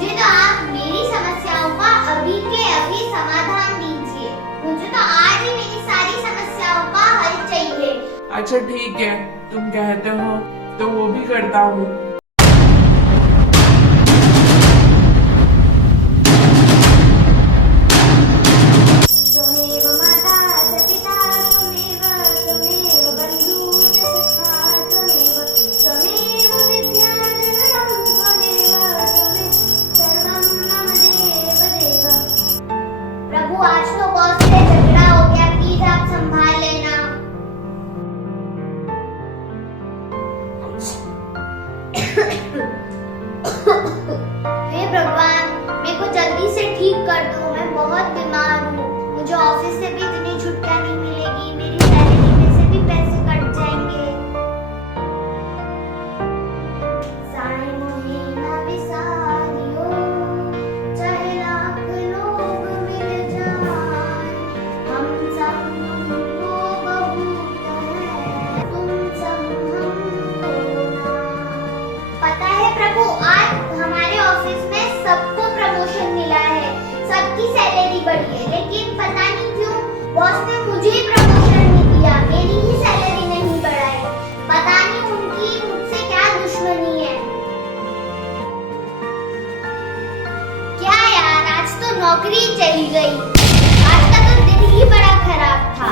मुझे तो आप मेरी समस्याओं का अभी के अभी समाधान दीजिए। मुझे तो आज ही मेरी सारी समस्याओं का हल चाहिए। अच्छा ठीक है, तुम कहते हो तो वो भी करता हूँ। त्वमेव माता च पिता त्वमेव बन्धुः च सखा त्वमेव विद्याधरं त्वमेव सर्वं मम देव। प्रभु आज तो बॉस से झगड़ा हो गया, प्लीज आप संभाल लेना। हे भगवान, मेरे को जल्दी से ठीक कर दो, मैं बहुत बीमार हूँ। मुझे ऑफिस से भी इतनी छुट्टियां नहीं मिलेगी, मेरी सैलरी में से भी पैसे कट जाएंगे। साए मोहे ना विसारियो, चाहे लाख लोग मिल जाएं, हम सब तुमको बहुत है, तुम सब हमको ना। पता है प्रभु, आज हमारे ऑफिस में सबको प्रमोशन मिला है, सबकी सैलरी बढ़ी है, लेकिन पता नहीं क्यों बॉस ने मुझे प्रमोशन नहीं दिया, मेरी ही सैलरी नहीं बढ़ाई। पता नहीं उनकी मुझसे क्या दुश्मनी है। क्या यार, आज तो नौकरी चली गई। आज का तो दिन ही बड़ा खराब था।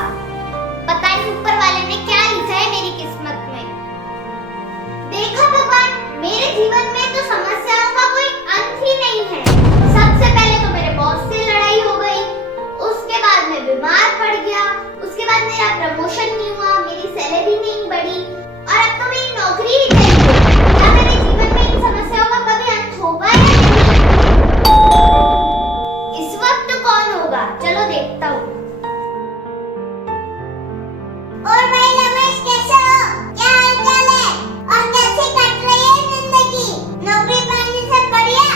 पता नहीं ऊपर वाले ने क्या लिखा है मेरी किस्मत में। देखा भगवान, मेरे जीवन में तो समस्याओं का कोई अंत ही नहीं है। सबसे पहले तो मेरे बॉस से लड़ाई हो गई, उसके बाद मैं बीमार पड़ गया, उसके बाद मेरा प्रमोशन नहीं हुआ, मेरी सैलरी नहीं बढ़ी और अब तो मेरी नौकरी ही चली गई। क्या मेरे जीवन में इन समस्याओं का कभी अंत होगा या नहीं? इस वक्त कौन होगा, चलो देखता हूँ। और भाई रमेश, कैसे हो? क्या हालचाल है? और कैसे कट रही है जिंदगी? नौकरी पाने से बढ़िया?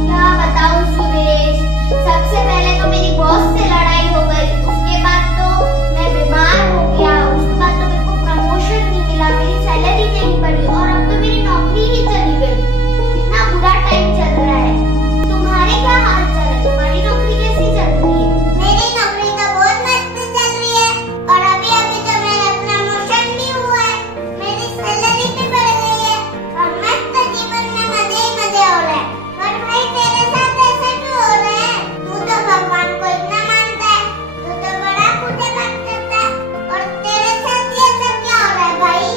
क्या बताऊं सुरेश, सबसे पहले तो मेरी बॉस से लड़ाई हो गई, उसके बाद तो मैं बीमार हो गया, उसके बाद तो मेरे को प्रमोशन नहीं मिला, मेरी सैलरी नहीं बढ़ी और अब तो मेरी नौकरी ही चली गई। कितना बुरा टाइम चल रहा है। तुम्हारे क्या हाल चाल है? तुम्हारी नौकरी कैसी चल रही है? मेरी नौकरी तो बहुत मस्त चल रही है और अभी अभी तो मेरा प्रमोशन भी हुआ है, मेरी सैलरी भी बढ़ गई है और मस्त जीवन में मजे ही मजे हो रहे हैं। पर भाई तेरे साथ ऐसा क्यों हो रहा है? तू तो भगवान को इतना मानता है, तू तो बड़ा पूजा पाठ करता है और तेरे साथ ये सब क्या हो रहा है भाई?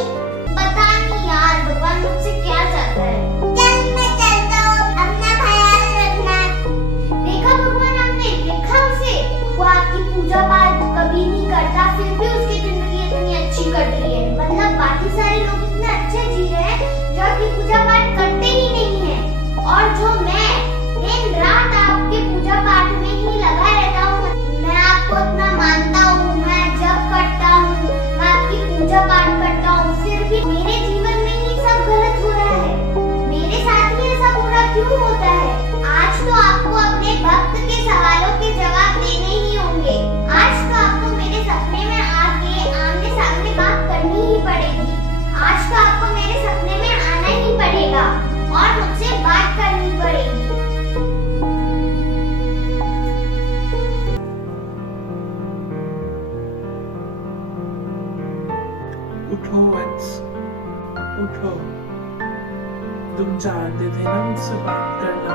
पता नहीं यार, भगवान मुझसे क्या चाहता है। चल मैं चलता हूँ, अपना ख्याल रखना। देखा भगवान, आपने लिखा उसे, वो आपकी पूजा पाठ कभी नहीं करता, फिर भी उसकी जिंदगी इतनी अच्छी कट रही है। मतलब बाकी सारे लोग इतने अच्छे जी रहे हैं जो आपकी पूजा पाठ करते ही नहीं है, और जो मैं दिन रात आपके पूजा पाठ में ही लगा रहता हूँ। मैं आपको इतना मानता हूँ, मैं जप करता हूँ, मैं आपकी पूजा पाठ करता हूँ, फिर भी मेरे जीवन में ही सब गलत हो रहा है। मेरे साथ ही ऐसा बुरा क्यों होता है? आज तो आपको अपने भक्त के सवालों के जवाब देने ही होंगे। आज तो आपको मेरे सपने में आके आमने सामने बात करनी ही पड़ेगी। आज तो आपको मेरे सपने में आना ही पड़ेगा और मुझसे बात करनी पड़ेगी। उठो वत्स, उठो। तुम चाहते थे ना मुझसे बात करना।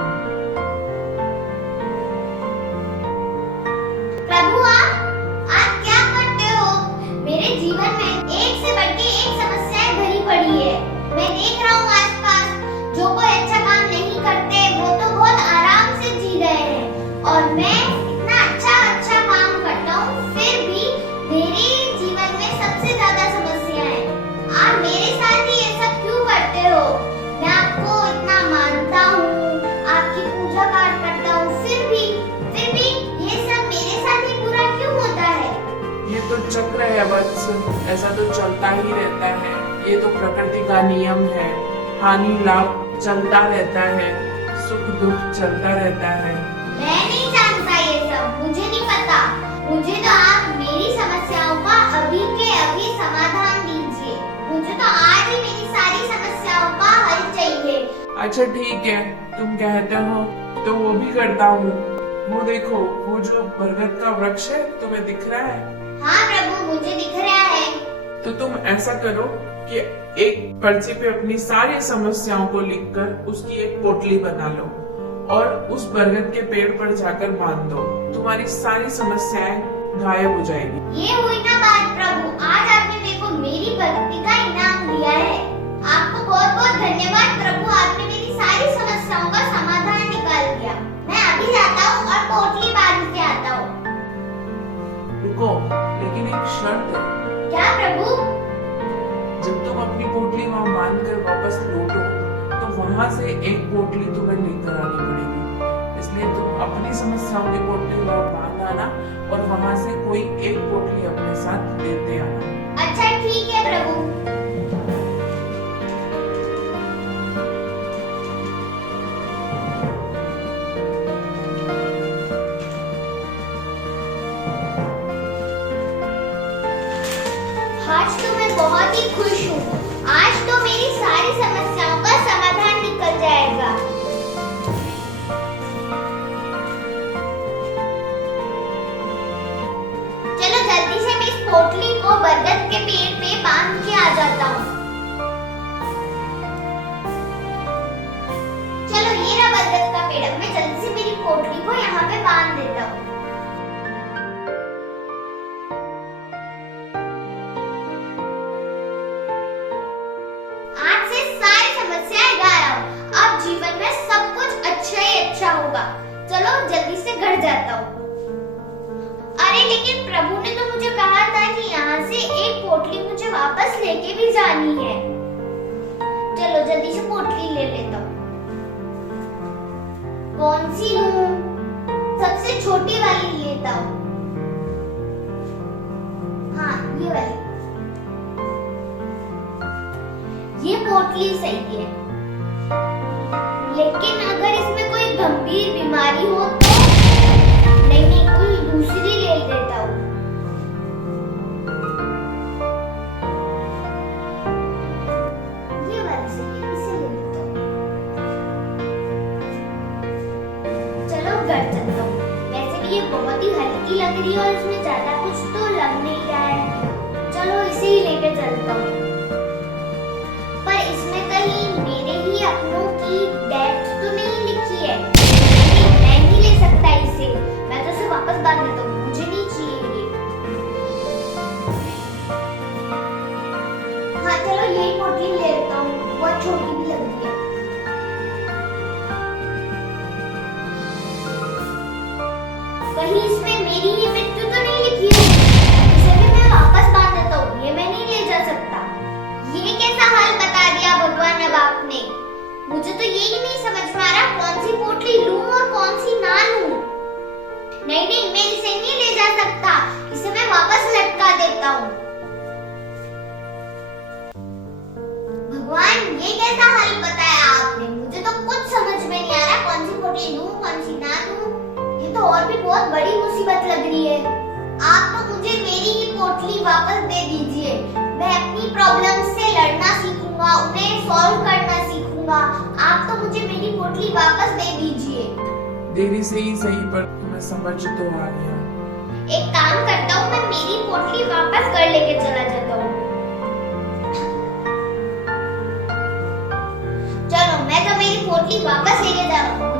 प्रभु, आप क्या करते हो? मेरे जीवन में एक से बढ़ के एक समस्याएं भरी पड़ी है। मैं देख रहा हूँ आसपास जो कोई अच्छा काम नहीं करते वो तो बहुत आराम से जी रहे हैं, और मैं इतना अच्छा काम करता हूँ, फिर भी मेरे जीवन में सबसे ज्यादा समस्याएं हैं। आप मेरे साथ ही ये सब क्यों करते हो? मैं आपको इतना मानता हूँ, आपकी पूजा पाठ करता हूँ, फिर भी ये सब मेरे साथ ही बुरा क्यों होता है? ये तो चक्र है वत्स, ऐसा तो चलता ही रहता है। ये तो प्रकृति का नियम है। हानि लाभ चलता रहता है, सुख दुख चलता रहता है। मैं नहीं जानता ये सब, मुझे नहीं पता। मुझे तो आप मेरी समस्याओं का अभी के अभी समाधान दीजिए। मुझे तो आज ही मेरी सारी समस्याओं का हल चाहिए। अच्छा ठीक है, तुम कहते हो तो वो भी करता हूँ। वो देखो, वो जो बरगद का वृक्ष है तुम्हें दिख रहा है? हाँ प्रभु, मुझे दिख रहा है। तो तुम ऐसा करो कि एक पर्ची पे अपनी सारी समस्याओं को लिखकर उसकी एक पोटली बना लो और उस बरगद के पेड़ पर जाकर बांध दो। तुम्हारी सारी समस्याएं गायब हो जाएगी। ये हुई ना बात प्रभु, आज आपने मेरे को मेरी भक्ति का इनाम दिया है। आपको बहुत बहुत धन्यवाद प्रभु, आपने मेरी सारी समस्याओं का समाधान निकाल दिया। मैं अभी जाता हूँ और पोटली बांध के आता हूँ। रुको, लेकिन एक शर्त है। क्या प्रभु? जब तुम अपनी पोटली वहाँ बांध कर वापस लौटो तो वहां से एक पोटली तुम्हें लेकर आनी पड़ेगी। इसलिए तुम अपनी समस्याओं की पोटली वहाँ बांध आना और वहां से कोई एक पोटली अपने साथ लेते आना। अच्छा ठीक है प्रभु। आज तो मैं बहुत ही खुश हूँ। आज तो मेरी सारी समस्याओं का समाधान निकल जाएगा। चलो जल्दी से मैं इस पोटली को बरगद के पेड़ पे बांध के आ जाता हूँ। चलो ये रहा बरगद का पेड़। अब मैं जल्दी से मेरी पोटली को यहाँ पे बांध देता हूँ। आज से सारी समस्याएं गायब। अब जीवन में सब कुछ अच्छा ही अच्छा होगा। चलो जल्दी से घर जाता हूँ। अरे लेकिन प्रभु ने तो मुझे कहा था कि यहाँ से एक पोटली मुझे वापस लेके भी जानी है। चलो जल्दी से पोटली ले लेता हूँ। कौन सी लूं? सबसे छोटी वाली लेता हूँ। हाँ ये वाली। ये पोटली सही है, लेकिन अगर इसमें कोई गंभीर बीमारी हो तो नहीं, कोई दूसरी ले लेता हूँ। ये वाली सही है, इसे ले लेता हूँ। चलो घर चलता हूँ। वैसे भी ये बहुत ही हल्की लग रही है और इसमें ज्यादा कुछ तो लग नहीं रहा है। चलो इसे ही लेके चलता हूँ। पर इसमें कहीं मेरे ही अपनों की डेथ तो नहीं लिखी है। मैं नहीं ले सकता इसे। मैं तो इसे वापस बांध देता हूँ, मुझे नहीं चाहिए ये। हाँ चलो यही पोटली ले लेता हूँ, बहुत छोटी भी लग रही है। कहीं इसमें मेरी ही मृत्यु तो नहीं लिखी है। इसे भी मैं वापस बांध देता हूँ, ये मैं नहीं ले जा सकता। ये कैसा हाल बता दिया भगवान अब आपने। मुझे तो यही नहीं समझ में आ रहा कौन सी पोटली लूं और कौन सी ना लूं। नहीं, मैं इसे नहीं ले जा सकता। इसे मैं वापस लटका देता हूँ। भगवान ये कैसा हाल बताया आपने। मुझे तो कुछ समझ में नहीं आ रहा कौन सी पोटली लूं कौन सी ना लूं। ये तो और भी बहुत बड़ी मुसीबत लग रही है। आप तो मुझे मेरी ही पोटली वापस दे दीजिए। मैं अपनी प्रॉब्लम से लड़ना सीखूंगा, उन्हें सॉल्व करना सीखूंगा। आप तो मुझे मेरी पोटली वापस दे दीजिए। देरी से ही सही, पर तुम्हें समझ तो आ गया। एक काम करता हूँ, मैं मेरी पोटली वापस घर लेके चला जाता हूँ। चलो मैं तो मेरी पोटली वापस लेके जा रहा हूँ।